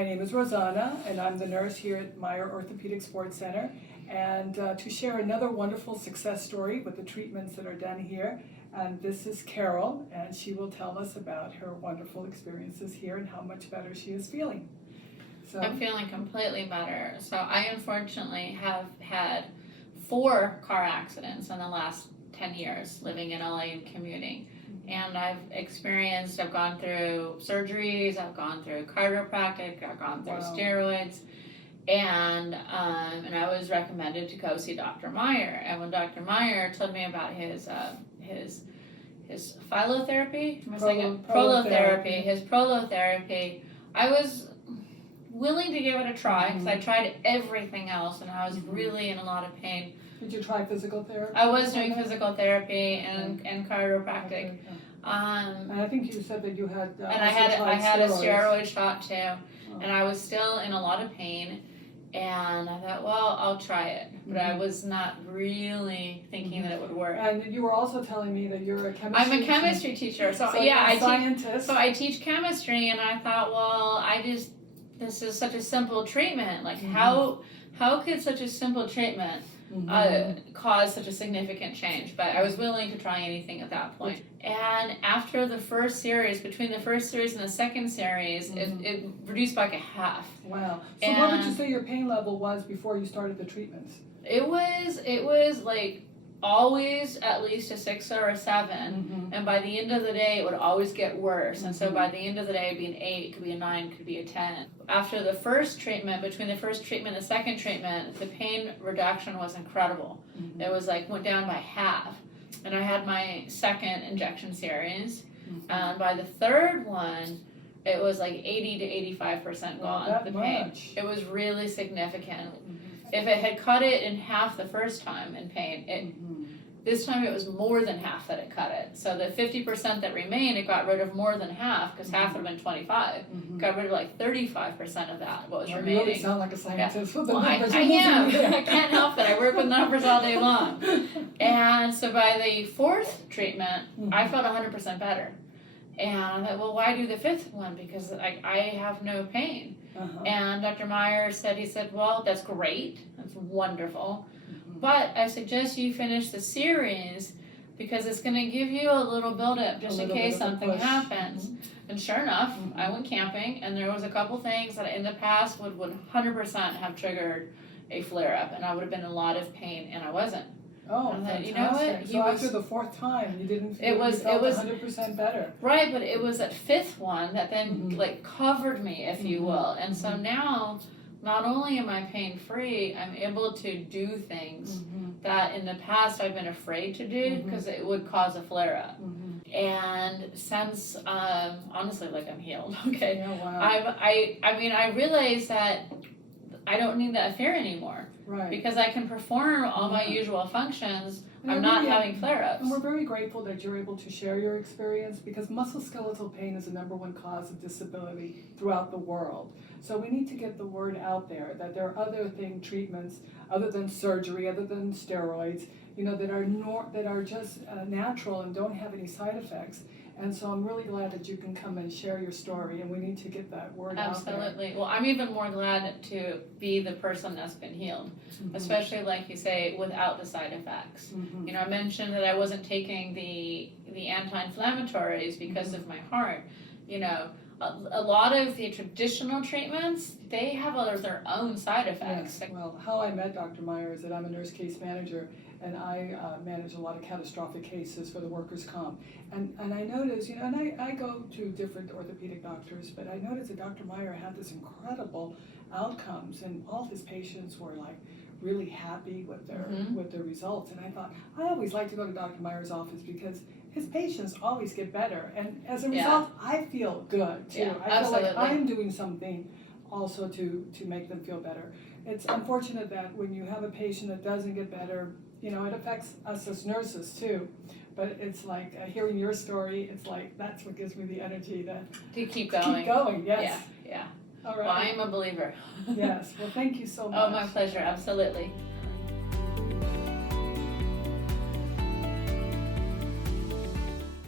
My name is Rosanna, and I'm the nurse here at Meier Orthopedic Sports Center. And to share another wonderful success story with the treatments that are done here. And this is Carol, and she will tell us about her wonderful experiences here and how much better she is feeling. So, I'm feeling completely better. So I unfortunately have had 4 car accidents in the last 10 years living in LA and commuting. And I've gone through surgeries, I've gone through chiropractic, I've gone through steroids, and I was recommended to go see Dr. Meier. And when Dr. Meier told me about his phylotherapy, his prolotherapy, I was willing to give it a try because I tried everything else and I was really in a lot of pain. Did you try physical therapy? I was doing physical therapy and chiropractic. And I think you said that you had and I had a steroid shot too, and I was still in a lot of pain. And I thought, well, I'll try it, but I was not really thinking that it would work. And you were also telling me that you're a chemistry. I'm a chemistry teacher, so yeah, I teach chemistry, and I thought, well, this is such a simple treatment. Like, how could such a simple treatment cause such a significant change? But I was willing to try anything at that point. And after the first series, between the first series and the second series, it reduced by like a half. Wow. So what would you say your pain level was before you started the treatments? It was like always at least a 6 or a 7, and by the end of the day it would always get worse, and so by the end of the day it'd be an 8, it could be a 9, it could be a 10. After the first treatment, between the first treatment and the second treatment, the pain reduction was incredible. It was like went down by half, and I had my second injection series, and by the third one it was like 80 to 85% gone, the pain. Much. It was really significant. If it had cut it in half the first time in pain, this time it was more than half that it cut it. So the 50% that remained, it got rid of more than half, because half would have been 25. Got rid of like 35% of that, what was remaining. You really sound like a scientist with the well, numbers. I am. I can't help it. I work with numbers all day long. And so by the 4th treatment, I felt 100% better. And I thought, well, why do the 5th one? Because I have no pain. And Dr. Meier said, well, that's great. That's wonderful. But I suggest you finish the series because it's going to give you a little buildup just in case something happens. And sure enough, I went camping, and there was a couple things that in the past would 100% have triggered a flare-up, and I would have been in a lot of pain, and I wasn't. Oh, and fantastic. You know what? So after the 4th time, you didn't feel you felt 100% better. Right, but it was that 5th one that then like covered me, if you will. And so now, not only am I pain-free, I'm able to do things that in the past I've been afraid to do because it would cause a flare-up. And since, honestly, like I'm healed, okay? Yeah, wow. I realized that I don't need that fear anymore. Right. Because I can perform all my usual functions. I'm not having flare-ups. And we're very grateful that you're able to share your experience, because musculoskeletal pain is the #1 cause of disability throughout the world. So we need to get the word out there that there are other treatments other than surgery, other than steroids, that are just natural and don't have any side effects. And so I'm really glad that you can come and share your story, and we need to get that word out there. Absolutely. Well, I'm even more glad to be the person that's been healed, especially, like you say, without the side effects. I mentioned that I wasn't taking the anti-inflammatories because of my heart. A lot of the traditional treatments, they have their own side effects. Yes. Well, how I met Dr. Meier is that I'm a nurse case manager, and I manage a lot of catastrophic cases for the workers' comp. And I noticed, and I go to different orthopedic doctors, but I noticed that Dr. Meier had this incredible outcomes, and all his patients were like really happy with their results. And I thought, I always like to go to Dr. Meier's office because his patients always get better, and as a result, I feel good too. Yeah, I feel like I'm doing something also to make them feel better. It's unfortunate that when you have a patient that doesn't get better, it affects us as nurses too. But it's like hearing your story, it's like that's what gives me the energy to keep going. Keep going, yes. Yeah. All right. Well, I am a believer. Yes. Well, thank you so much. Oh, my pleasure. Absolutely.